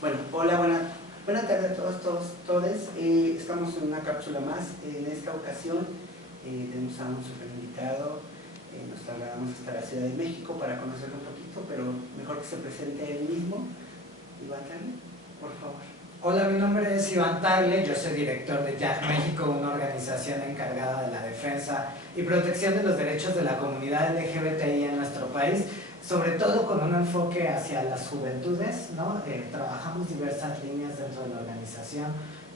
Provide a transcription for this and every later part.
Bueno, hola, buena tarde a todes. Estamos en una cápsula más. En esta ocasión tenemos a un super invitado. Nos trasladamos hasta la Ciudad de México para conocerlo un poquito, pero mejor que se presente él mismo. Iván Tagle, por favor. Hola, mi nombre es Iván Tagle, yo soy director de JAG México, una organización encargada de la defensa y protección de los derechos de la comunidad LGBTI en nuestro país, sobre todo con un enfoque hacia las juventudes, ¿no? Trabajamos diversas líneas dentro de la organización,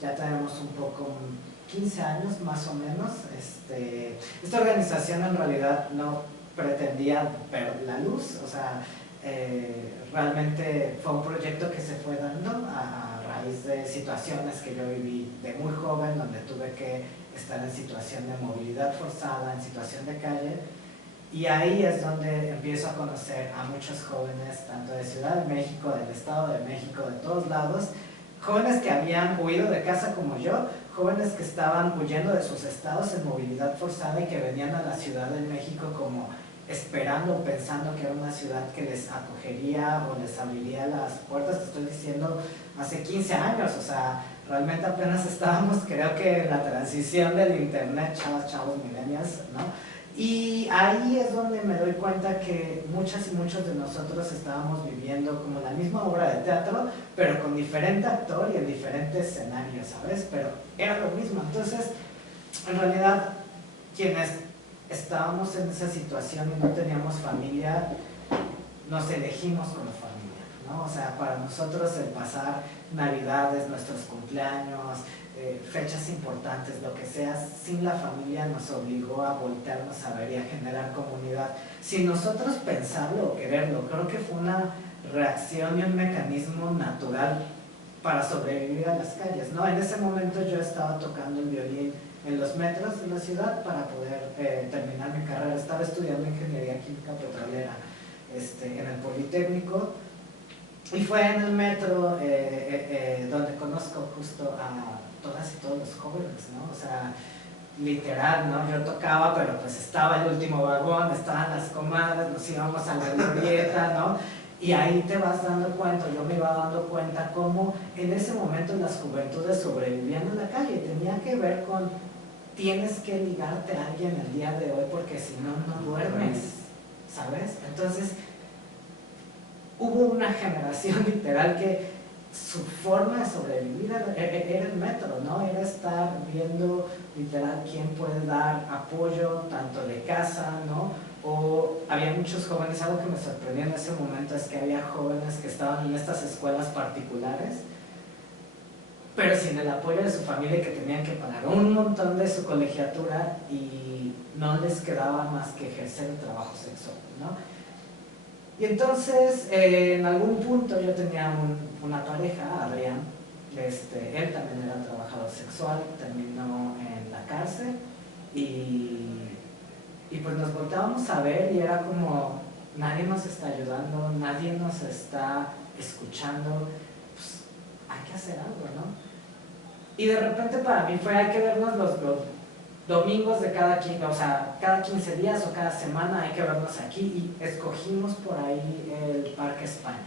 ya tenemos un poco 15 años más o menos. Esta organización en realidad no pretendía ver la luz, o sea, realmente fue un proyecto que se fue dando a raíz de situaciones que yo viví de muy joven, donde tuve que estar en situación de movilidad forzada, en situación de calle, y ahí es donde empiezo a conocer a muchos jóvenes, tanto de Ciudad de México, del Estado de México, de todos lados, jóvenes que habían huido de casa como yo, jóvenes que estaban huyendo de sus estados en movilidad forzada y que venían a la Ciudad de México como esperando, pensando que era una ciudad que les acogería o les abriría las puertas. Te estoy diciendo hace 15 años, o sea, realmente apenas estábamos, creo que en la transición del internet, chavos millennials, ¿no? Y ahí es donde me doy cuenta que muchas y muchos de nosotros estábamos viviendo como la misma obra de teatro, pero con diferente actor y en diferentes escenarios, ¿sabes? Pero era lo mismo. Entonces, en realidad, quienes estábamos en esa situación y no teníamos familia, nos elegimos como familia, ¿no? O sea, para nosotros el pasar navidades, nuestros cumpleaños, fechas importantes, lo que sea, sin la familia nos obligó a voltearnos a ver y a generar comunidad. Sin nosotros pensarlo o quererlo, creo que fue una reacción y un mecanismo natural para sobrevivir a las calles, ¿no? En ese momento yo estaba tocando el violín en los metros de la ciudad para poder terminar mi carrera. Estaba estudiando ingeniería química petrolera en el Politécnico, y fue en el metro donde conozco justo a todas y todos los jóvenes, ¿no? O sea, literal, ¿no? Yo tocaba, pero pues estaba el último vagón, estaban las comadres, nos íbamos a la glorieta, ¿no? Y ahí te vas dando cuenta, yo me iba dando cuenta cómo en ese momento las juventudes sobrevivían en la calle. Tenía que ver con, tienes que ligarte a alguien el día de hoy porque si no, no duermes, ¿sabes? Entonces, hubo una generación literal que su forma de sobrevivir era el metro, ¿no? Era estar viendo literal quién puede dar apoyo, tanto de casa, ¿no? O había muchos jóvenes, algo que me sorprendió en ese momento es que había jóvenes que estaban en estas escuelas particulares, pero sin el apoyo de su familia, que tenían que pagar un montón de su colegiatura y no les quedaba más que ejercer el trabajo sexual, ¿no? Y entonces, en algún punto yo tenía una pareja, Adrián, él también era trabajador sexual, terminó en la cárcel y pues nos volteábamos a ver y era como, nadie nos está ayudando, nadie nos está escuchando, pues hay que hacer algo, ¿no? Y de repente para mí fue, hay que vernos los domingos de cada 15 días o cada semana, hay que vernos aquí, y escogimos por ahí el Parque España.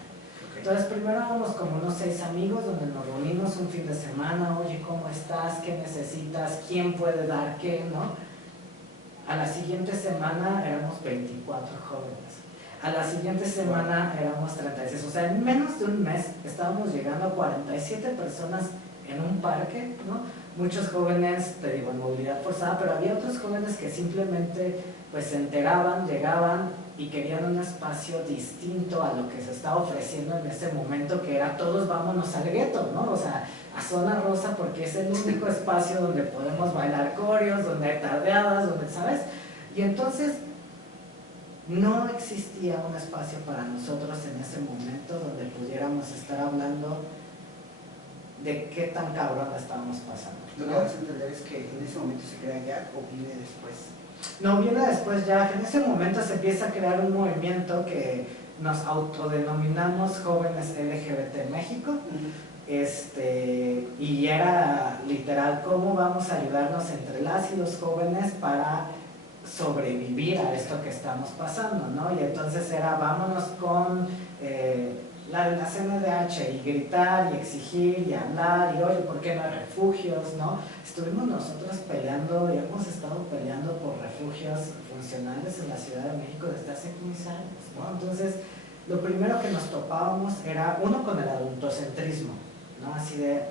Okay. Entonces primero éramos como unos 6 amigos donde nos reunimos un fin de semana, oye, ¿cómo estás? ¿Qué necesitas? ¿Quién puede dar qué? ¿No? A la siguiente semana éramos 24 jóvenes. A la siguiente semana éramos 36. O sea, en menos de un mes estábamos llegando a 47 personas en un parque, ¿no? Muchos jóvenes, te digo, en movilidad forzada, pero había otros jóvenes que simplemente pues se enteraban, llegaban y querían un espacio distinto a lo que se estaba ofreciendo en ese momento, que era todos vámonos al gueto, ¿no? O sea, a Zona Rosa, porque es el único espacio donde podemos bailar coreos, donde hay tardeadas, donde, ¿sabes? Y entonces no existía un espacio para nosotros en ese momento donde pudiéramos estar hablando de qué tan cabrón estábamos pasando. Lo que vas a entender es que en ese momento se crea ya o viene después. No, viene después ya, que en ese momento se empieza a crear un movimiento que nos autodenominamos Jóvenes LGBT México. Y era literal cómo vamos a ayudarnos entre las y los jóvenes para sobrevivir a esto que estamos pasando, ¿no? Y entonces era vámonos con la de la CNDH, y gritar y exigir y hablar y oye, ¿por qué no hay refugios? ¿No? Estuvimos nosotros peleando y hemos estado peleando por refugios funcionales en la Ciudad de México desde hace 15 años, ¿no? Entonces, lo primero que nos topábamos era, uno, con el adultocentrismo, ¿no? Así de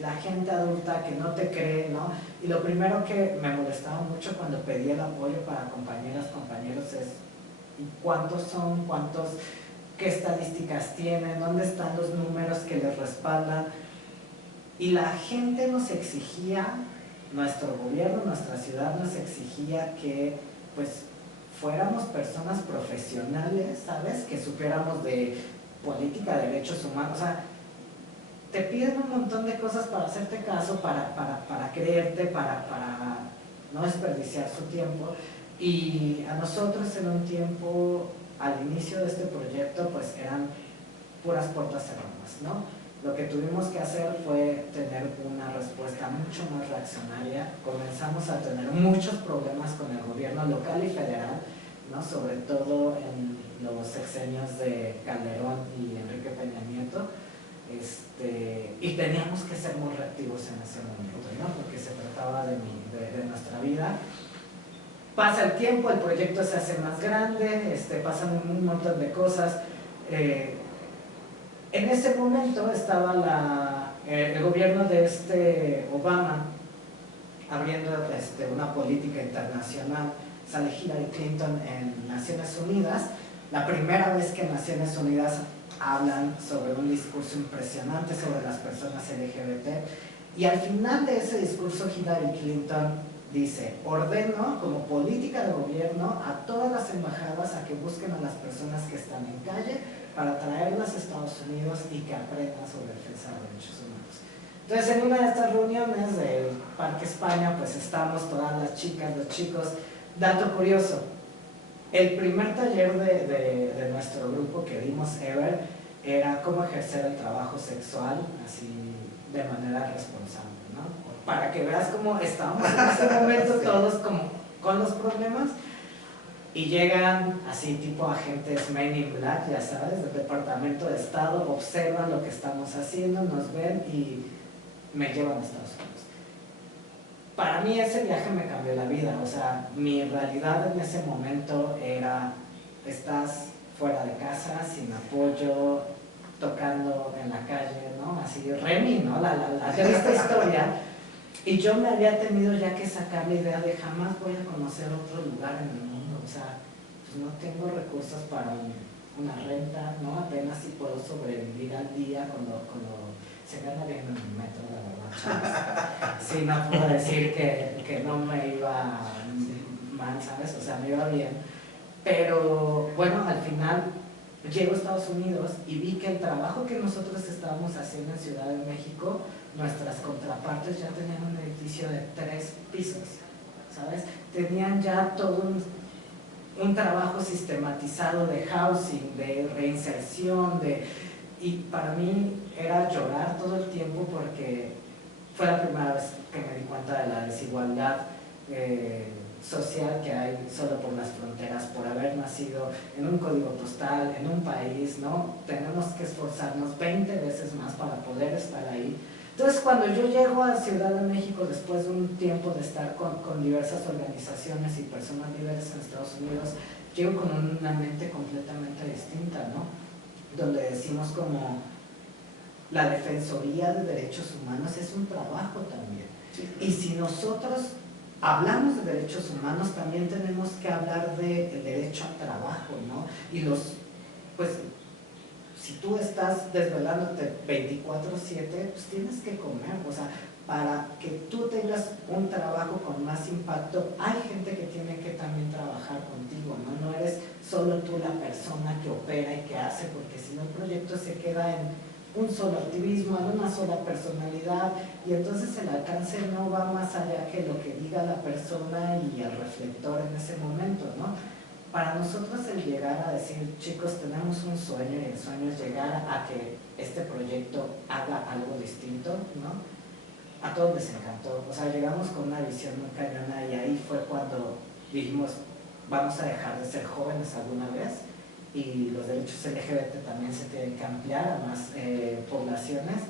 la gente adulta que no te cree, ¿no? Y lo primero que me molestaba mucho cuando pedí el apoyo para compañeras, compañeros es ¿y cuántos son? ¿Cuántos? ¿Qué estadísticas tienen? ¿Dónde están los números que les respaldan? Y la gente nos exigía, nuestro gobierno, nuestra ciudad nos exigía que pues fuéramos personas profesionales, ¿sabes? Que supiéramos de política, de derechos humanos, o sea, te piden un montón de cosas para hacerte caso, para creerte, para no desperdiciar su tiempo. Y a nosotros en un tiempo, al inicio de este proyecto, pues eran puras puertas cerradas, ¿no? Lo que tuvimos que hacer fue tener una respuesta mucho más reaccionaria. Comenzamos a tener muchos problemas con el gobierno local y federal, ¿no? Sobre todo en los sexenios de Calderón y Enrique Peña Nieto. Y teníamos que ser muy reactivos en ese momento, ¿no? Porque se trataba de nuestra vida. Pasa el tiempo, el proyecto se hace más grande, pasan un montón de cosas. En ese momento estaba el gobierno de Obama abriendo una política internacional. Sale Hillary Clinton en Naciones Unidas, la primera vez que en Naciones Unidas hablan sobre un discurso impresionante sobre las personas LGBT, y al final de ese discurso Hillary Clinton dice: ordeno como política de gobierno a todas las embajadas a que busquen a las personas que están en calle para traerlas a Estados Unidos y que aprendan sobre defensa de derechos humanos. Entonces, en una de estas reuniones del Parque España, pues estamos todas las chicas, los chicos. Dato curioso, el primer taller de nuestro grupo que dimos ever era cómo ejercer el trabajo sexual así de manera responsable, ¿no? Para que veas cómo estábamos en ese momento todos como con los problemas, y llegan así tipo agentes Men in Black, ya sabes, del Departamento de Estado, observan lo que estamos haciendo, nos ven y me llevan a Estados Unidos. Para mí ese viaje me cambió la vida, o sea, mi realidad en ese momento era: estás fuera de casa, sin apoyo, tocando en la calle, ¿no? Así, Remy, ¿no? La triste historia. Y yo me había tenido ya que sacar la idea de jamás voy a conocer otro lugar en el mundo, o sea, pues no tengo recursos para una renta, ¿no? Apenas si puedo sobrevivir al día cuando se gana bien en el metro, la verdad. Sí, no puedo decir que no me iba mal, ¿sabes? O sea, me iba bien. Pero bueno, al final llego a Estados Unidos y vi que el trabajo que nosotros estábamos haciendo en Ciudad de México, nuestras contrapartes ya tenían un edificio de 3 pisos, ¿sabes? Tenían ya todo un trabajo sistematizado de housing, de reinserción, y para mí era llorar todo el tiempo porque fue la primera vez que me di cuenta de la desigualdad social que hay solo por las fronteras, por haber nacido en un código postal, en un país, ¿no? Tenemos que esforzarnos 20 veces más para poder estar ahí. Entonces, cuando yo llego a Ciudad de México, después de un tiempo de estar con diversas organizaciones y personas líderes en Estados Unidos, llego con una mente completamente distinta, ¿no? Donde decimos como la Defensoría de Derechos Humanos es un trabajo también. Y si nosotros hablamos de derechos humanos, también tenemos que hablar del derecho al trabajo, ¿no? Y pues, si tú estás desvelándote 24/7, pues tienes que comer, o sea, para que tú tengas un trabajo con más impacto, hay gente que tiene que también trabajar contigo, ¿no? No eres solo tú la persona que opera y que hace, porque si no el proyecto se queda en un solo activismo, en una sola personalidad, y entonces el alcance no va más allá que lo que diga la persona y el reflector en ese momento, ¿no? Para nosotros el llegar a decir, chicos, tenemos un sueño, y el sueño es llegar a que este proyecto haga algo distinto, ¿no? A todos les encantó, o sea, llegamos con una visión muy cañona, y ahí fue cuando dijimos, vamos a dejar de ser jóvenes alguna vez y los derechos LGBT también se tienen que ampliar a más poblaciones,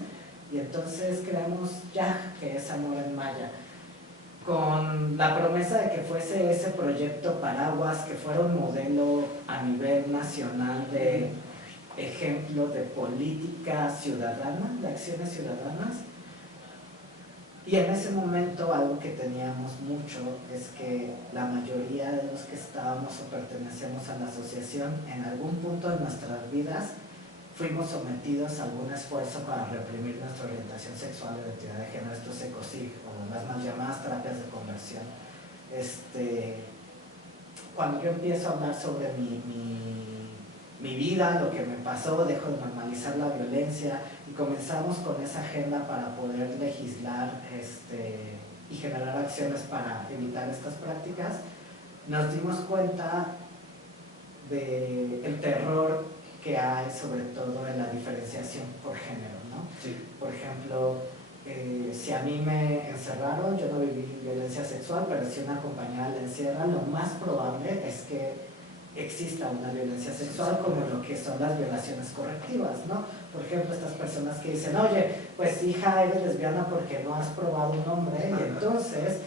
y entonces creamos YAG, que es Amor en Maya, con la promesa de que fuese ese proyecto paraguas, que fuera un modelo a nivel nacional de ejemplo de política ciudadana, de acciones ciudadanas. Y en ese momento algo que teníamos mucho es que la mayoría de los que estábamos o pertenecemos a la asociación en algún punto de nuestras vidas fuimos sometidos a algún esfuerzo para reprimir nuestra orientación sexual o identidad de género, estos ECOSIG o las mal llamadas terapias de conversión. Cuando yo empiezo a hablar sobre mi vida, lo que me pasó, dejo de normalizar la violencia y comenzamos con esa agenda para poder legislar y generar acciones para evitar estas prácticas, nos dimos cuenta del terror que hay sobre todo en la diferenciación por género, ¿no? Sí. Por ejemplo, si a mí me encerraron, yo no viví violencia sexual, pero si una compañera la encierra, lo más probable es que exista una violencia sexual, como lo que son las violaciones correctivas, ¿no? Por ejemplo, estas personas que dicen, oye, pues hija, eres lesbiana porque no has probado un hombre, y entonces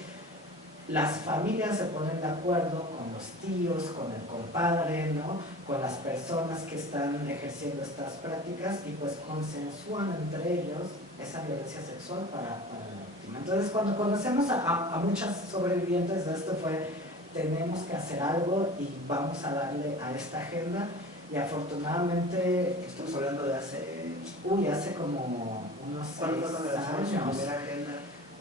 las familias se ponen de acuerdo con los tíos, con el compadre, ¿no? Con las personas que están ejerciendo estas prácticas y pues consensúan entre ellos esa violencia sexual para la víctima. Entonces, cuando conocemos a muchas sobrevivientes de esto fue, tenemos que hacer algo y vamos a darle a esta agenda, y afortunadamente Estamos hablando de hace como unos 6 años.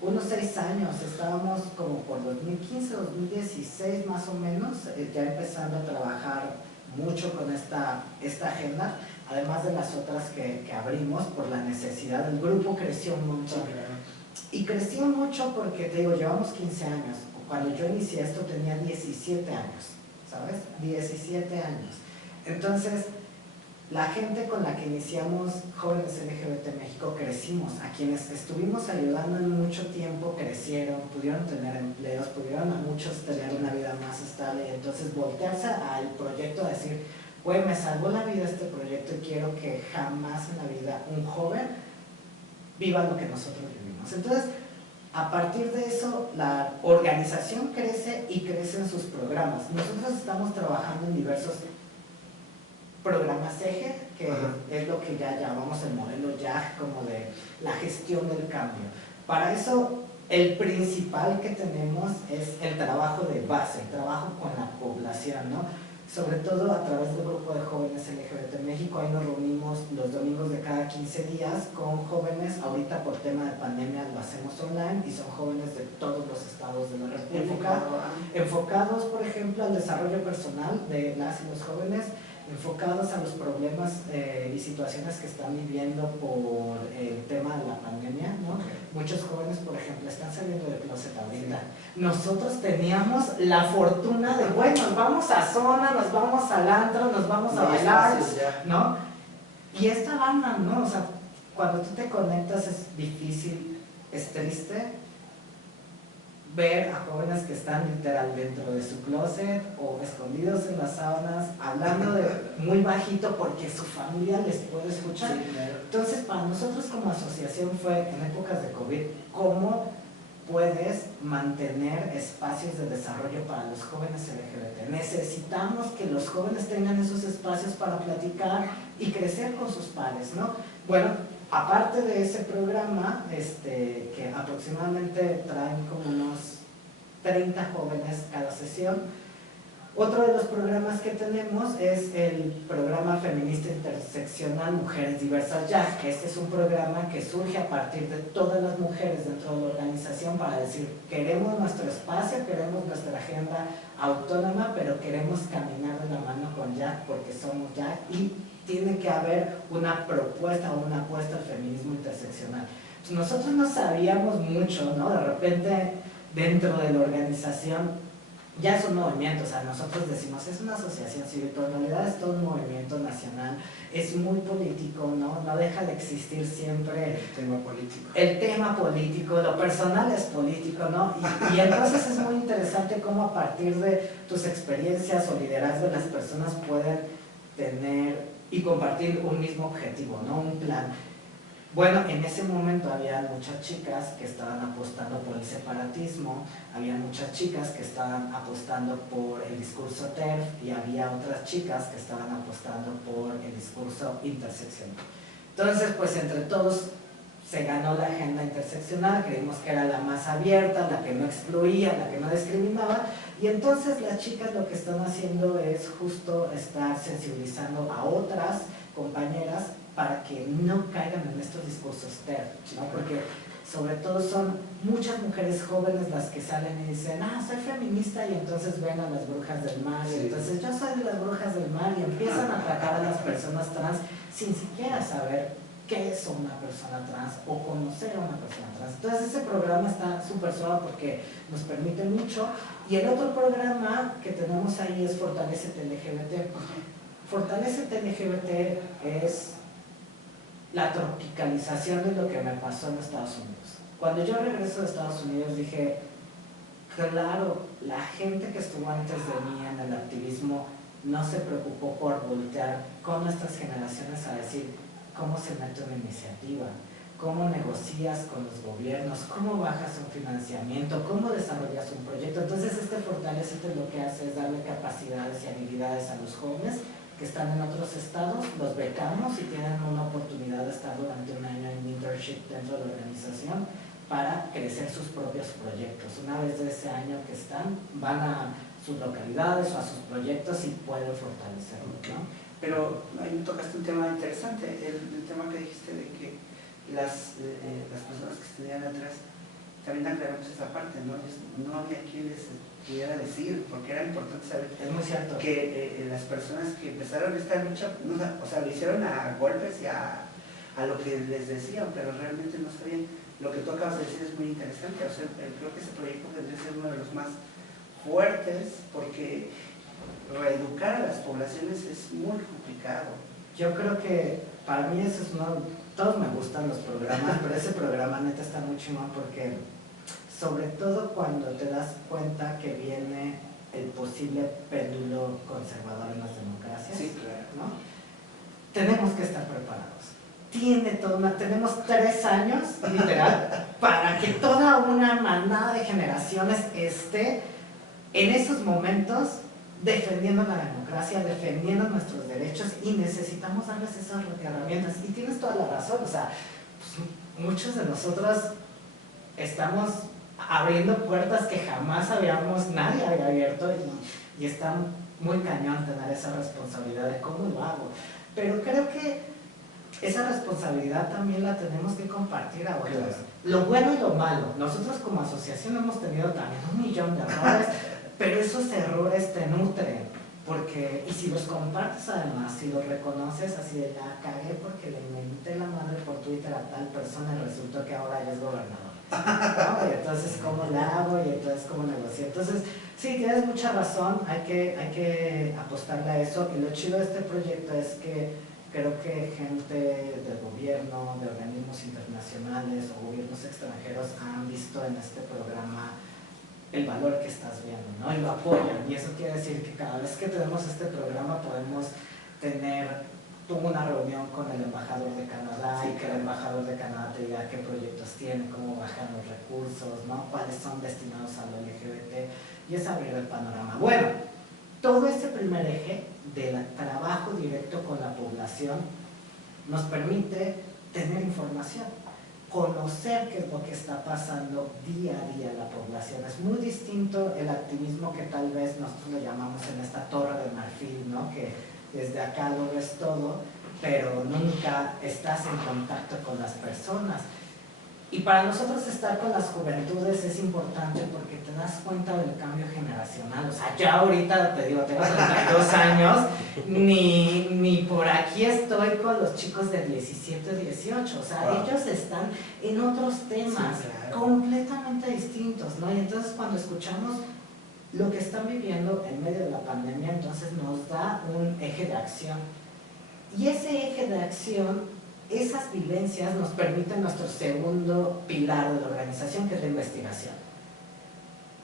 Unos 6 años, estábamos como por 2015, 2016 más o menos, ya empezando a trabajar mucho con esta agenda, además de las otras que abrimos por la necesidad. El grupo creció un montón. Sí, claro. Y creció mucho porque, te digo, llevamos 15 años. Cuando yo inicié esto tenía 17 años, ¿sabes? 17 años. Entonces, la gente con la que iniciamos Jóvenes LGBT México crecimos, a quienes estuvimos ayudando en mucho tiempo crecieron, pudieron tener empleos, pudieron a muchos tener una vida más estable, y entonces voltearse al proyecto a decir, güey, me salvó la vida este proyecto y quiero que jamás en la vida un joven viva lo que nosotros vivimos. Entonces, a partir de eso, la organización crece y crecen sus programas. Nosotros estamos trabajando en diversos programas eje, que es lo que ya llamamos el modelo YAG, como de la gestión del cambio. Para eso, el principal que tenemos es el trabajo de base, el trabajo con la población, ¿no? Sobre todo a través del grupo de jóvenes LGBT México. Ahí nos reunimos los domingos de cada 15 días con jóvenes. Ahorita por tema de pandemia lo hacemos online y son jóvenes de todos los estados de la República, enfocados, por ejemplo, al desarrollo personal de las y los jóvenes, enfocados a los problemas y situaciones que están viviendo por el tema de la pandemia, ¿no? Muchos jóvenes, por ejemplo, están saliendo del closet ahorita. Nosotros teníamos la fortuna de, bueno, nos vamos a zona, nos vamos al antro, nos vamos a bailar, ¿no? Y esta banda, ¿no? O sea, cuando tú te conectas es difícil, es triste ver a jóvenes que están literal dentro de su closet o escondidos en las sábanas, hablando muy bajito porque su familia les puede escuchar. Sí, claro. Entonces, para nosotros como asociación fue, en épocas de COVID, ¿cómo puedes mantener espacios de desarrollo para los jóvenes LGBT? Necesitamos que los jóvenes tengan esos espacios para platicar y crecer con sus pares, ¿no? Bueno, aparte de ese programa, que aproximadamente traen como unos 30 jóvenes cada sesión, otro de los programas que tenemos es el programa feminista interseccional Mujeres Diversas YAG. Este es un programa que surge a partir de todas las mujeres dentro de la organización para decir, queremos nuestro espacio, queremos nuestra agenda autónoma, pero queremos caminar de la mano con YAG porque somos YAG y tiene que haber una propuesta o una apuesta al feminismo interseccional. Entonces, nosotros no sabíamos mucho, ¿no? De repente, dentro de la organización, ya es un movimiento, o sea, nosotros decimos, es una asociación civil, pero en realidad es todo un movimiento nacional, es muy político, ¿no? No deja de existir siempre el tema político, lo personal es político, ¿no? Y entonces es muy interesante cómo a partir de tus experiencias o liderazgo las personas pueden tener y compartir un mismo objetivo, ¿no? Un plan. Bueno, en ese momento había muchas chicas que estaban apostando por el separatismo, había muchas chicas que estaban apostando por el discurso TERF y había otras chicas que estaban apostando por el discurso interseccional. Entonces, pues entre todos se ganó la agenda interseccional, creímos que era la más abierta, la que no excluía, la que no discriminaba, y entonces las chicas lo que están haciendo es justo estar sensibilizando a otras compañeras para que no caigan en estos discursos TERF, ¿no? Porque sobre todo son muchas mujeres jóvenes las que salen y dicen, ah, soy feminista, y entonces ven a las brujas del mar, y entonces yo soy de las brujas del mar, y empiezan a atacar a las personas trans sin siquiera saber qué es una persona trans o conocer a una persona trans. Entonces ese programa está súper suave porque nos permite mucho. Y el otro programa que tenemos ahí es Fortalécete LGBT. Fortalécete LGBT es la tropicalización de lo que me pasó en Estados Unidos. Cuando yo regreso de Estados Unidos dije, claro, la gente que estuvo antes de mí en el activismo no se preocupó por voltear con nuestras generaciones a decir cómo se mete una iniciativa, cómo negocias con los gobiernos, cómo bajas un financiamiento, cómo desarrollas un proyecto. Entonces este Fortalécete lo que hace es darle capacidades y habilidades a los jóvenes que están en otros estados, los becamos y tienen una oportunidad de estar durante un año en internship dentro de la organización para crecer sus propios proyectos. Una vez de ese año que están, van a sus localidades o a sus proyectos y pueden fortalecerlos, ¿no? Pero ahí me tocaste un tema interesante, el tema que dijiste de que las personas que estuvieran atrás también aclaramos esa parte, ¿no? No había quien les pudiera decir, porque era importante saber. Es muy cierto. Que las personas que empezaron esta lucha, no, o sea, lo hicieron a golpes y a lo que les decían, pero realmente no sabían. Lo que tú acabas de decir es muy interesante, o sea, creo que ese proyecto tendría que ser uno de los más fuertes, porque reeducar a las poblaciones es muy complicado. Yo creo que para mí eso es uno, todos me gustan los programas, pero ese programa neta está muy chingón porque sobre todo cuando te das cuenta que viene el posible péndulo conservador en las democracias, sí, claro, ¿no? Tenemos que estar preparados. Tenemos 3 años, literal, para que toda una manada de generaciones esté en esos momentos defendiendo la democracia, defendiendo nuestros derechos, y necesitamos darles esas herramientas. Y tienes toda la razón, o sea, pues, muchos de nosotros estamos abriendo puertas que jamás nadie había abierto, y está muy cañón tener esa responsabilidad de cómo lo hago. Pero creo que esa responsabilidad también la tenemos que compartir a otros. Claro. Lo bueno y lo malo. Nosotros como asociación hemos tenido también 1.000.000 de errores, pero esos errores te nutren, porque, y si los compartes además, si los reconoces así de la cagué porque le menté la madre por Twitter a tal persona y resultó que ahora ya es gobernador, ¿no? Y entonces cómo la hago, y entonces cómo negocio. Entonces, sí, tienes mucha razón, hay que apostarle a eso, y lo chido de este proyecto es que creo que gente del gobierno, de organismos internacionales o gobiernos extranjeros han visto en este programa el valor que estás viendo, ¿no? Y lo apoyan, y eso quiere decir que cada vez que tenemos este programa podemos tener una reunión con el embajador de Canadá, sí, y que el embajador de Canadá te diga qué proyectos tiene, cómo bajan los recursos, ¿no? Cuáles son destinados a lo LGBT, y es abrir el panorama. Bueno, todo este primer eje del trabajo directo con la población nos permite tener información, conocer qué es lo que está pasando día a día en la población. Es muy distinto el activismo que tal vez nosotros le llamamos en esta torre de marfil, ¿no? Que desde acá lo ves todo, pero nunca estás en contacto con las personas. Y para nosotros estar con las juventudes es importante porque te das cuenta del cambio generacional. O sea, yo ahorita te digo, tengo 32 años, ni por aquí estoy con los chicos de 17, 18. O sea, wow, ellos están en otros temas, sí, claro, completamente distintos, ¿no? Y entonces cuando escuchamos lo que están viviendo en medio de la pandemia, entonces nos da un eje de acción. Y ese eje de acción, esas vivencias nos permiten nuestro segundo pilar de la organización, que es la investigación.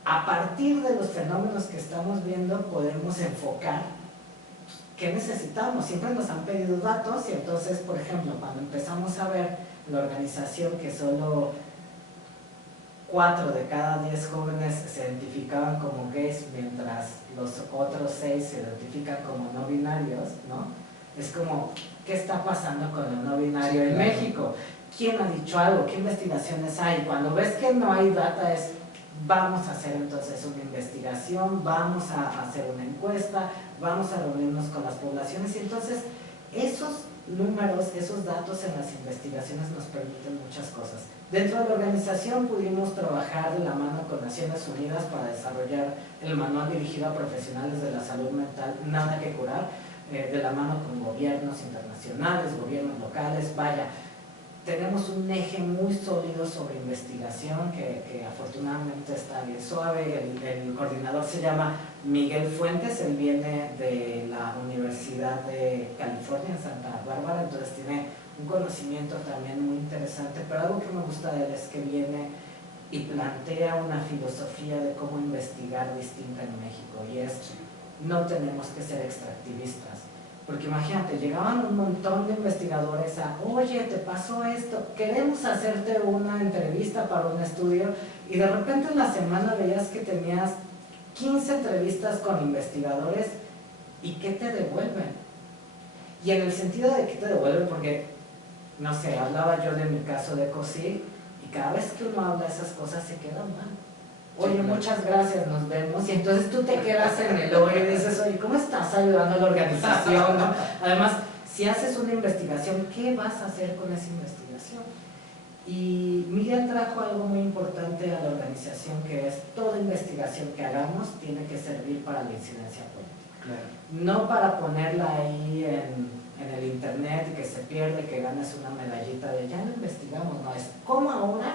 A partir de los fenómenos que estamos viendo, podemos enfocar ¿qué necesitamos? Siempre nos han pedido datos y entonces, por ejemplo, cuando empezamos a ver la organización que solo 4 de cada 10 jóvenes se identificaban como gays, mientras los otros 6 se identifican como no binarios, ¿no? Es como, ¿qué está pasando con el no binario en México? ¿Quién ha dicho algo? ¿Qué investigaciones hay? Cuando ves que no hay data es, vamos a hacer entonces una investigación, vamos a hacer una encuesta, vamos a reunirnos con las poblaciones y entonces esos números, esos datos en las investigaciones nos permiten muchas cosas. Dentro de la organización pudimos trabajar de la mano con Naciones Unidas para desarrollar el manual dirigido a profesionales de la salud mental, Nada que Curar, de la mano con gobiernos internacionales, gobiernos locales, vaya. Tenemos un eje muy sólido sobre investigación que afortunadamente está bien suave. El coordinador se llama Miguel Fuentes, él viene de la Universidad de California en Santa Bárbara, entonces tiene un conocimiento también muy interesante, pero algo que me gusta de él es que viene y plantea una filosofía de cómo investigar distinta en México, y es, no tenemos que ser extractivistas. Porque imagínate, llegaban un montón de investigadores a, oye, te pasó esto, queremos hacerte una entrevista para un estudio, y de repente en la semana veías que tenías 15 entrevistas con investigadores, ¿y qué te devuelven? Y en el sentido de qué te devuelven, porque, no sé, hablaba yo de mi caso de COSIG, y cada vez que uno habla esas cosas se quedan mal. Oye, muchas gracias, nos vemos. Y entonces tú te quedas en el hoyo y dices, oye, ¿cómo estás ayudando a la organización? ¿No? Además, si haces una investigación, ¿qué vas a hacer con esa investigación? Y Miguel trajo algo muy importante a la organización, que es toda investigación que hagamos tiene que servir para la incidencia política. Claro. No para ponerla ahí en el internet y que se pierde, que ganes una medallita de ya lo investigamos, no, es cómo ahora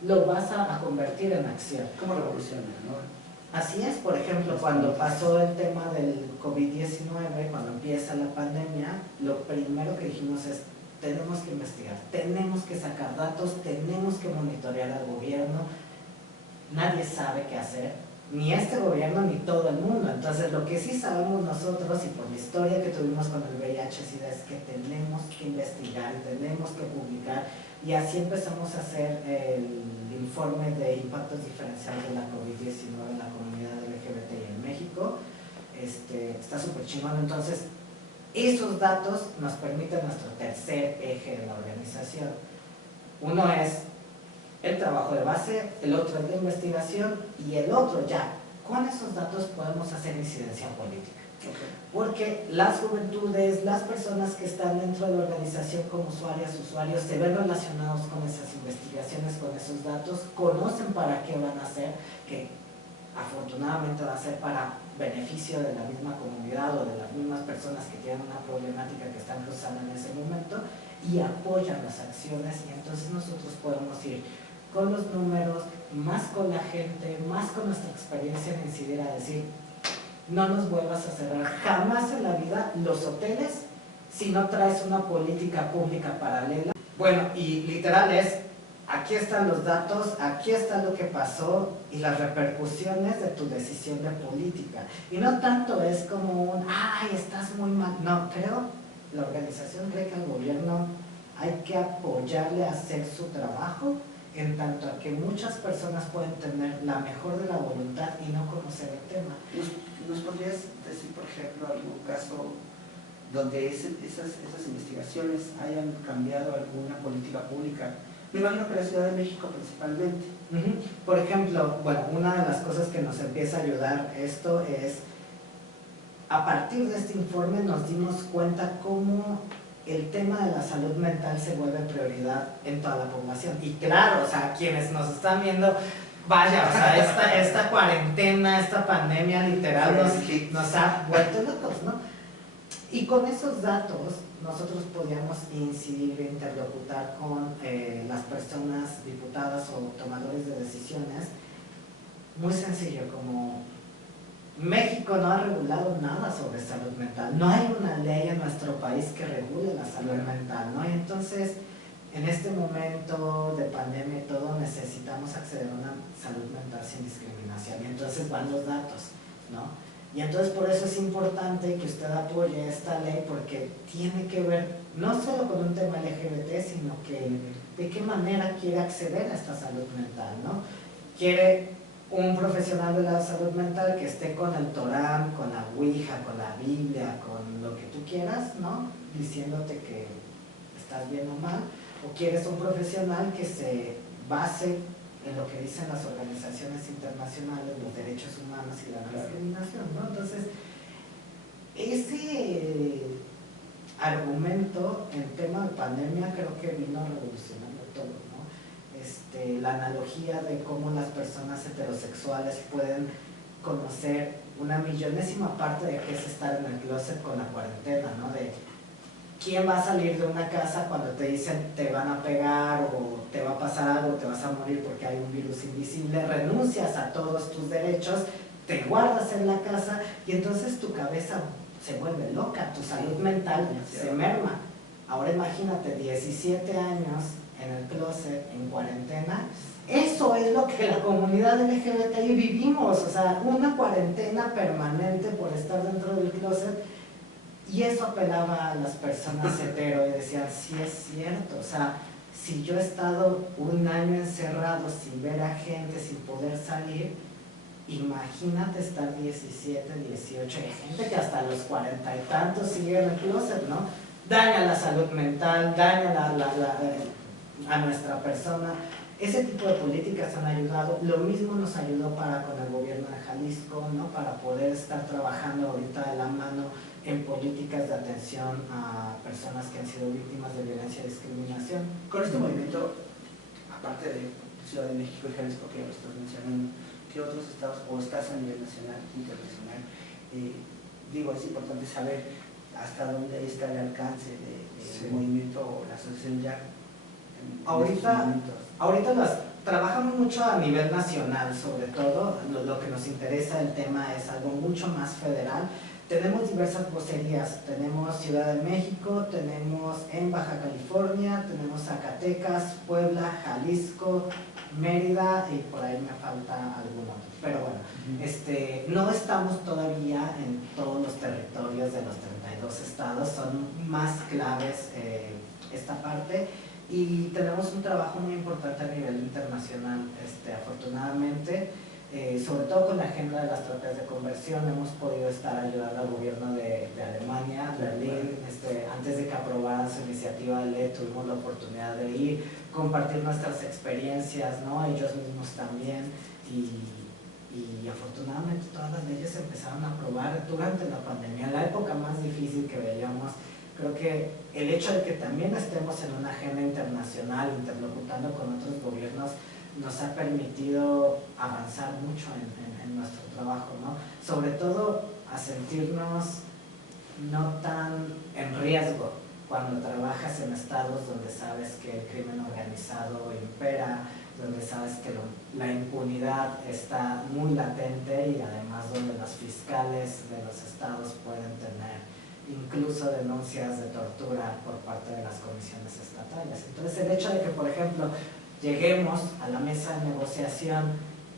lo vas a convertir en acción. ¿Cómo revoluciona, no? Así es, por ejemplo, cuando pasó el tema del COVID-19, cuando empieza la pandemia, lo primero que dijimos es, tenemos que investigar, tenemos que sacar datos, tenemos que monitorear al gobierno, nadie sabe qué hacer, ni este gobierno ni todo el mundo. Entonces, lo que sí sabemos nosotros, y por la historia que tuvimos con el VIH-Sida, es que tenemos que investigar, tenemos que publicar, y así empezamos a hacer el informe de impactos diferenciales de la COVID-19 en la comunidad LGBTI en México. Está súper chingón. Entonces, esos datos nos permiten nuestro tercer eje de la organización. Uno es el trabajo de base, el otro es la investigación, y el otro ya, con esos datos podemos hacer incidencia política. Okay. Porque las juventudes, las personas que están dentro de la organización como usuarios, se ven relacionados con esas investigaciones, con esos datos, conocen para qué van a ser, que afortunadamente va a ser para beneficio de la misma comunidad o de las mismas personas que tienen una problemática que están cruzando en ese momento, y apoyan las acciones, y entonces nosotros podemos ir con los números, más con la gente, más con nuestra experiencia en incidir, a decir, no nos vuelvas a cerrar jamás en la vida los hoteles si no traes una política pública paralela. Bueno, y literal es, aquí están los datos, aquí está lo que pasó y las repercusiones de tu decisión de política. Y no tanto es como un, ay, estás muy mal. No, la organización cree que al gobierno hay que apoyarle a hacer su trabajo, en tanto a que muchas personas pueden tener la mejor de la voluntad y no conocer el tema. ¿Nos podrías decir, por ejemplo, algún caso donde esas investigaciones hayan cambiado alguna política pública? Me imagino que la Ciudad de México principalmente. Por ejemplo, bueno, una de las cosas que nos empieza a ayudar esto es, a partir de este informe nos dimos cuenta cómo el tema de la salud mental se vuelve prioridad en toda la población. Y claro, o sea, quienes nos están viendo, vaya, o sea, esta cuarentena, esta pandemia literal nos ha vuelto locos, ¿no? Y con esos datos nosotros podíamos incidir e interlocutar con las personas diputadas o tomadores de decisiones. Muy sencillo, como México no ha regulado nada sobre salud mental, no hay una ley en nuestro país que regule la salud mental, ¿no? Y entonces, en este momento de pandemia y todo, necesitamos acceder a una salud mental sin discriminación, y entonces van los datos, ¿no? Y entonces por eso es importante que usted apoye esta ley, porque tiene que ver no solo con un tema LGBT, sino que de qué manera quiere acceder a esta salud mental, ¿no? Quiere un profesional de la salud mental que esté con el Torán, con la Ouija, con la Biblia, con lo que tú quieras, ¿no? Diciéndote que estás bien o mal, o quieres un profesional que se base en lo que dicen las organizaciones internacionales, los derechos humanos y la no discriminación, ¿no? Entonces, ese argumento en tema de pandemia creo que vino revolucionando todo, ¿no? La analogía de cómo las personas heterosexuales pueden conocer una millonésima parte de qué es estar en el closet con la cuarentena, ¿no? De quién va a salir de una casa cuando te dicen te van a pegar o te va a pasar algo, te vas a morir porque hay un virus invisible, renuncias a todos tus derechos, te guardas en la casa y entonces tu cabeza se vuelve loca, tu salud mental se merma. Ahora imagínate, 17 años en el closet, en cuarentena, eso es lo que la comunidad LGBTI vivimos, o sea, una cuarentena permanente por estar dentro del closet. Y eso apelaba a las personas hetero y decían, sí es cierto, o sea, si yo he estado un año encerrado sin ver a gente, sin poder salir, imagínate estar 17, 18, hay gente que hasta los 40 y tantos sigue en el closet, ¿no? Daña la salud mental, daña a nuestra persona. Ese tipo de políticas han ayudado, lo mismo nos ayudó con el gobierno de Jalisco, ¿no? Para poder estar trabajando ahorita de la mano en políticas de atención a personas que han sido víctimas de violencia y discriminación. Con este movimiento, aparte de Ciudad de México y Jalisco que lo estás mencionando, ¿qué otros estados, o estás a nivel nacional, internacional? Digo, es importante saber hasta dónde está el alcance del movimiento o la asociación ya. Ahorita trabajamos mucho a nivel nacional, sobre todo, lo que nos interesa el tema es algo mucho más federal. Tenemos diversas vocerías, tenemos Ciudad de México, tenemos en Baja California, tenemos Zacatecas, Puebla, Jalisco, Mérida y por ahí me falta alguno. Pero bueno, no estamos todavía en todos los territorios de los 32 estados, son más claves esta parte. Y tenemos un trabajo muy importante a nivel internacional, afortunadamente, sobre todo con la agenda de las terapias de conversión, hemos podido estar ayudando al gobierno de Alemania, Berlín, antes de que aprobaran su iniciativa de ley, tuvimos la oportunidad de ir, compartir nuestras experiencias, ¿no? Ellos mismos también, y afortunadamente todas las leyes se empezaron a aprobar durante la pandemia, en la época más difícil que veíamos. Creo que el hecho de que también estemos en una agenda internacional, interlocutando con otros gobiernos, nos ha permitido avanzar mucho en nuestro trabajo, ¿no? Sobre todo a sentirnos no tan en riesgo cuando trabajas en estados donde sabes que el crimen organizado impera, donde sabes que la impunidad está muy latente y además donde los fiscales de los estados pueden tener incluso denuncias de tortura por parte de las comisiones estatales. Entonces el hecho de que, por ejemplo, lleguemos a la mesa de negociación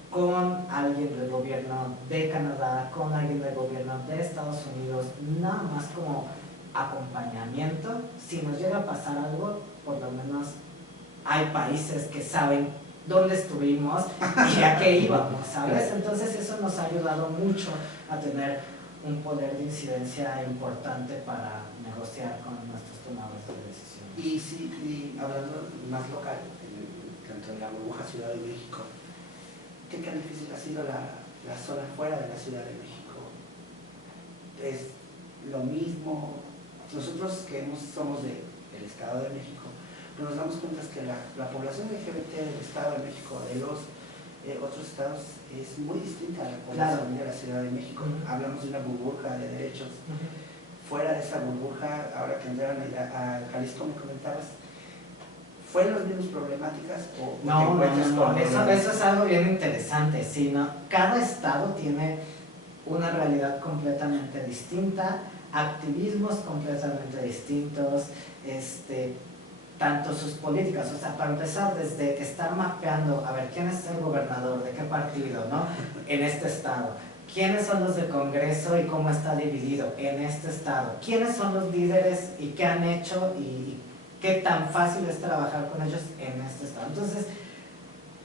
con alguien del gobierno de Canadá, con alguien del gobierno de Estados Unidos, nada más como acompañamiento, si nos llega a pasar algo, por lo menos hay países que saben dónde estuvimos y a qué íbamos, ¿sabes? Entonces eso nos ha ayudado mucho a tener un poder de incidencia importante para negociar con nuestros tomadores de decisión. Y hablando más local, dentro de la burbuja Ciudad de México, ¿qué tan difícil ha sido la zona fuera de la Ciudad de México? ¿Es lo mismo? Nosotros que somos del Estado de México, nos damos cuenta que la población LGBT del Estado de México, de los otros estados, es muy distinta a la población de la Ciudad de México. Hablamos de una burbuja de derechos. Fuera de esa burbuja, ahora que entraron a Jalisco, me comentabas, ¿fueron las mismas problemáticas? No, eso es algo bien interesante, sí, ¿no? Cada estado tiene una realidad completamente distinta, activismos completamente distintos, tanto sus políticas, o sea, para empezar, desde estar mapeando, a ver, ¿quién es el gobernador? ¿De qué partido? ¿No? En este estado. quiénes son los del Congreso y cómo está dividido en este estado, quiénes son los líderes y qué han hecho y qué tan fácil es trabajar con ellos en este estado. Entonces,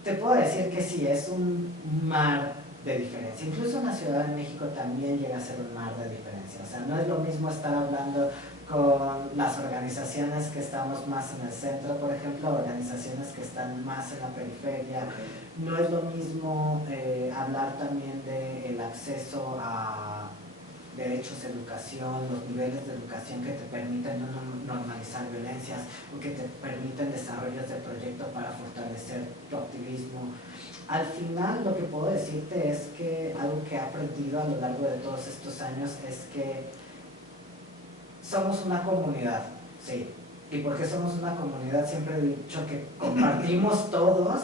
te puedo decir que sí, es un mar de diferencia. Incluso en la Ciudad de México también llega a ser un mar de diferencia. O sea, no es lo mismo estar hablando con las organizaciones que estamos más en el centro, por ejemplo, organizaciones que están más en la periferia. No es lo mismo hablar también del acceso a derechos de educación, los niveles de educación que te permiten no normalizar violencias o que te permiten desarrollos de proyectos para fortalecer tu activismo. Al final, lo que puedo decirte es que algo que he aprendido a lo largo de todos estos años es que somos una comunidad, sí. Y porque somos una comunidad, siempre he dicho que compartimos todos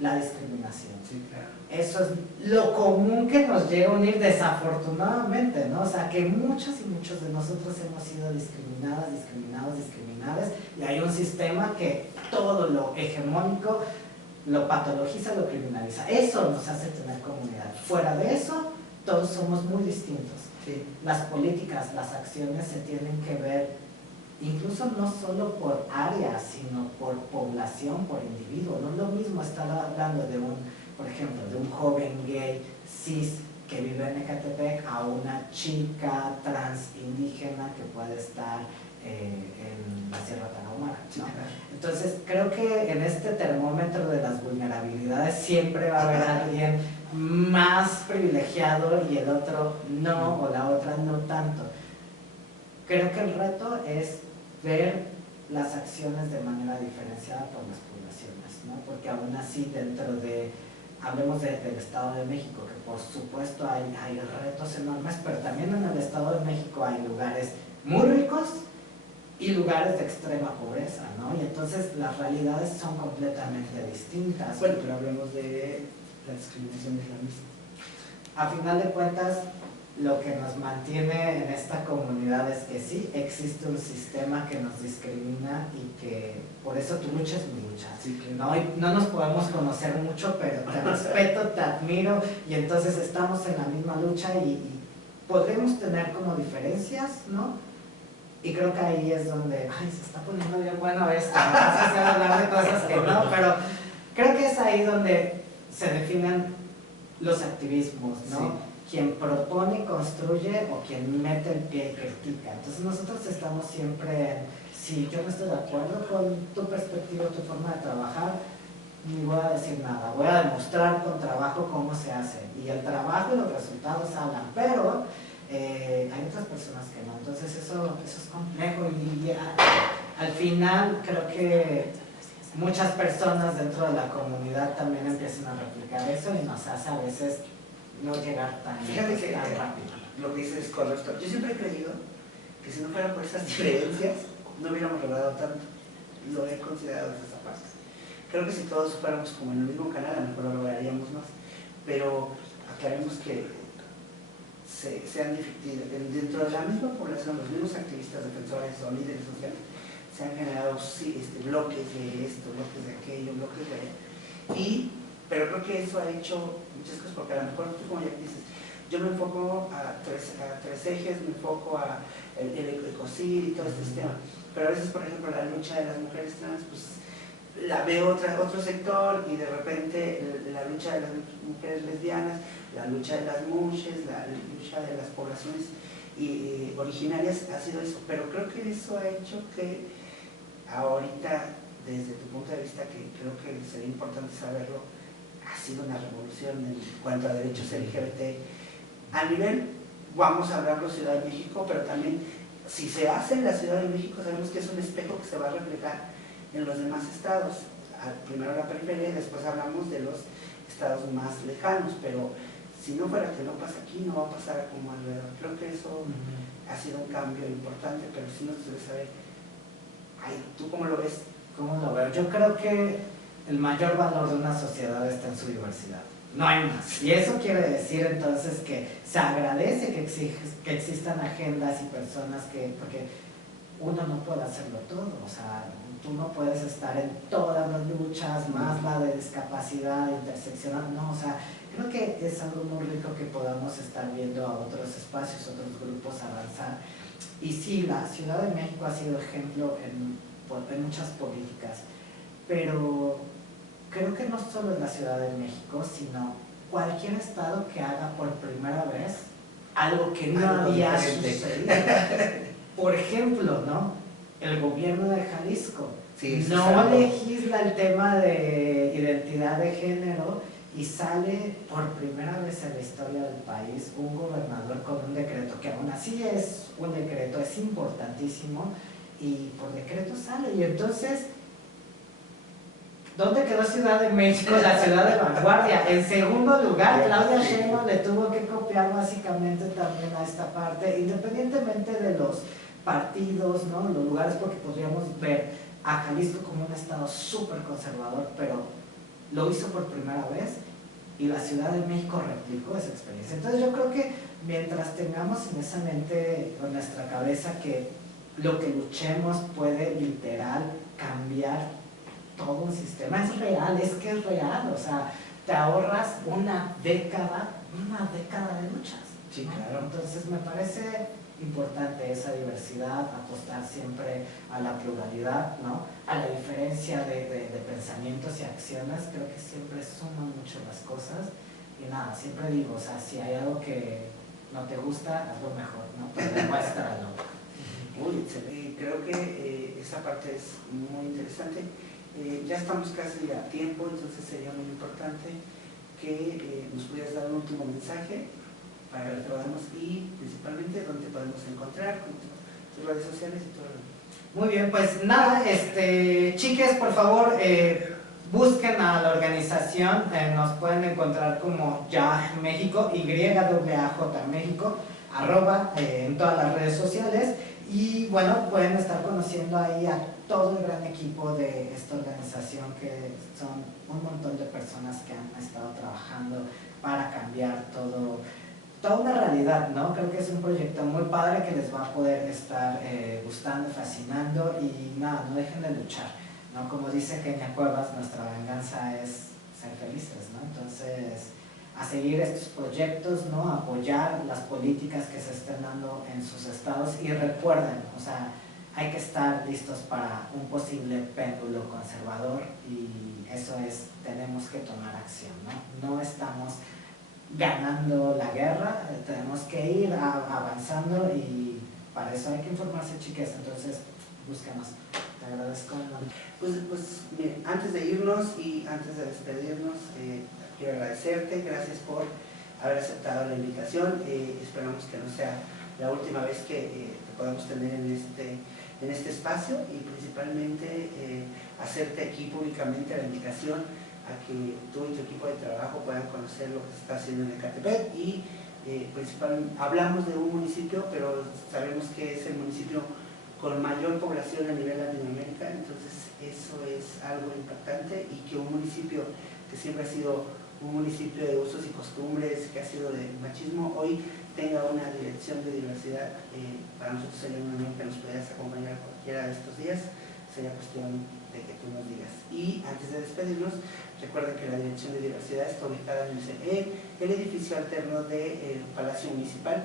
la discriminación. Sí, claro. Eso es lo común que nos llega a unir, desafortunadamente, ¿no? O sea, que muchas y muchos de nosotros hemos sido discriminadas, discriminadas, y hay un sistema que todo lo hegemónico lo patologiza, lo criminaliza. Eso nos hace tener comunidad. Fuera de eso, todos somos muy distintos. Sí. Las políticas, las acciones se tienen que ver incluso no solo por área, sino por población, por individuo. No es lo mismo estar hablando de por ejemplo, de un joven gay cis que vive en Ecatepec a una chica trans indígena que puede estar en la Sierra Tarahumara, ¿no? Entonces, creo que en este termómetro de las vulnerabilidades siempre va a haber alguien más privilegiado y el otro no, o la otra no tanto. Creo que el reto es ver las acciones de manera diferenciada por las poblaciones, ¿no? Porque aún así dentro de, hablemos del Estado de México, que por supuesto hay retos enormes, pero también en el Estado de México hay lugares muy ricos y lugares de extrema pobreza, ¿no? Y entonces las realidades son completamente distintas. Bueno, pero hablemos de la discriminación, es la misma. A final de cuentas, lo que nos mantiene en esta comunidad es que sí, existe un sistema que nos discrimina y que por eso tu lucha es mi lucha. Sí, claro. ¿No? Y no nos podemos conocer mucho, pero te respeto, te admiro y entonces estamos en la misma lucha y podremos tener como diferencias, ¿no? Y creo que ahí es donde, ay, se está poniendo bien bueno esto, no sé si hablar de cosas que no, pero creo que es ahí donde se definen los activismos, ¿no? Sí. Quien propone y construye o quien mete el pie y critica. Entonces nosotros estamos siempre en, si yo no estoy de acuerdo con tu perspectiva, tu forma de trabajar, ni voy a decir nada, voy a demostrar con trabajo cómo se hace. Y el trabajo y los resultados hablan, pero hay otras personas que no. Entonces eso es complejo y al final creo que muchas personas dentro de la comunidad también empiezan a replicar eso y nos hace a veces no llegar tan rápido. Lo que dices es correcto. Yo siempre he creído que si no fuera por esas diferencias, no hubiéramos logrado tanto. Lo he considerado desde esa parte. Creo que si todos fuéramos como en el mismo canal, a lo mejor lo lograríamos más. Pero aclaremos que sean dentro de la misma población, los mismos activistas, defensores o líderes sociales, se han generado bloques de esto, bloques de aquello, bloques de... Pero creo que eso ha hecho muchas cosas, porque a lo mejor tú, como ya dices, yo me enfoco a tres ejes, me enfoco a el ecocid y todo este sistema, pero a veces, por ejemplo, la lucha de las mujeres trans, pues la veo otro sector, y de repente la lucha de las mujeres lesbianas, la lucha de las mushes, la lucha de las poblaciones originarias ha sido eso, pero creo que eso ha hecho que ahorita, desde tu punto de vista, que creo que sería importante saberlo, ha sido una revolución en cuanto a derechos LGBT. A nivel, vamos a hablarlo Ciudad de México, pero también, si se hace en la Ciudad de México, sabemos que es un espejo que se va a reflejar en los demás estados. Primero la periferia y después hablamos de los estados más lejanos, pero si no fuera que no pasa aquí, no va a pasar como alrededor. Creo que eso ha sido un cambio importante, pero sí nos gustaría saber, ¿tú cómo lo ves? ¿Cómo lo veo? Yo creo que el mayor valor de una sociedad está en su diversidad. No hay más. Y eso quiere decir entonces que se agradece que existan agendas y personas porque uno no puede hacerlo todo. O sea, tú no puedes estar en todas las luchas, más la de discapacidad interseccional. No, o sea, creo que es algo muy rico que podamos estar viendo a otros espacios, otros grupos avanzar. Y sí, la Ciudad de México ha sido ejemplo en muchas políticas, pero creo que no solo es la Ciudad de México, sino cualquier estado que haga por primera vez algo que no había sucedido. Por ejemplo, ¿no? El gobierno de Jalisco no legisla el tema de identidad de género y sale por primera vez en la historia del país un gobernador con un decreto, que aún así es un decreto, es importantísimo, y por decreto sale. Y entonces, ¿dónde quedó Ciudad de México, la ciudad de vanguardia? En segundo lugar, Claudia Sheinbaum le tuvo que copiar básicamente también a esta parte, independientemente de los partidos, ¿no? Los lugares, porque podríamos ver a Jalisco como un estado súper conservador, pero lo hizo por primera vez y la Ciudad de México replicó esa experiencia. Entonces yo creo que mientras tengamos en esa mente o en nuestra cabeza que lo que luchemos puede literal cambiar todo un sistema, es real, es que es real, o sea, te ahorras una década de luchas. Sí, ¿no? claro. Entonces me parece importante esa diversidad, apostar siempre a la pluralidad, ¿no? A la diferencia de pensamientos y acciones, creo que siempre suman mucho las cosas. Y nada, siempre digo, o sea, si hay algo que no te gusta, hazlo mejor, ¿no? Pero demuéstralo. Muy excelente. Creo que esa parte es muy interesante. Ya estamos casi a tiempo, entonces sería muy importante que nos pudieras dar un último mensaje para que lo podamos, y principalmente dónde podemos encontrar con tus redes sociales y todo. Muy bien, pues nada, chiques, por favor, busquen a la organización, nos pueden encontrar como YAJ México, YAJ México, @ en todas las redes sociales, y bueno, pueden estar conociendo ahí a todo el gran equipo de esta organización, que son un montón de personas que han estado trabajando para cambiar toda una realidad, ¿no? Creo que es un proyecto muy padre que les va a poder estar gustando, fascinando, y nada, no dejen de luchar, ¿no? Como dice Kenia Cuevas, nuestra venganza es ser felices, ¿no? Entonces, a seguir estos proyectos, ¿no? Apoyar las políticas que se estén dando en sus estados, y recuerden, o sea, hay que estar listos para un posible péndulo conservador, y eso es, tenemos que tomar acción, ¿no? No estamos ganando la guerra, tenemos que ir avanzando, y para eso hay que informarse, chiques. Entonces, búsquenos. Te agradezco. Pues miren, antes de irnos y antes de despedirnos, quiero agradecerte, gracias por haber aceptado la invitación. Esperamos que no sea la última vez que te podamos tener en este espacio, y principalmente hacerte aquí públicamente la invitación a que tú y tu equipo de trabajo puedan conocer lo que se está haciendo en Ecatepec. Y hablamos de un municipio, pero sabemos que es el municipio con mayor población a nivel Latinoamérica, entonces eso es algo impactante, y que un municipio que siempre ha sido un municipio de usos y costumbres, que ha sido de machismo, hoy tenga una dirección de diversidad. Para nosotros sería un honor que nos pudieras acompañar cualquiera de estos días, sería cuestión de que tú nos digas. Y antes de despedirnos, recuerden que la Dirección de Diversidad está ubicada en el edificio alterno del Palacio Municipal,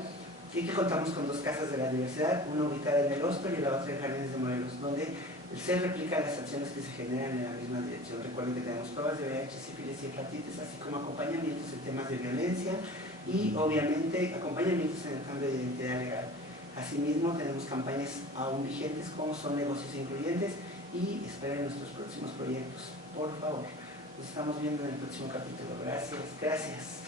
y que contamos con 2 casas de la diversidad, una ubicada en el Ósper y la otra en Jardines de Morelos, donde se replican las acciones que se generan en la misma dirección. Recuerden que tenemos pruebas de VIH, sífilis y hepatitis, así como acompañamientos en temas de violencia, y obviamente acompañamientos en el cambio de identidad legal. Asimismo, tenemos campañas aún vigentes como son negocios incluyentes, y esperen nuestros próximos proyectos, por favor. Nos estamos viendo en el próximo capítulo. Gracias. Gracias.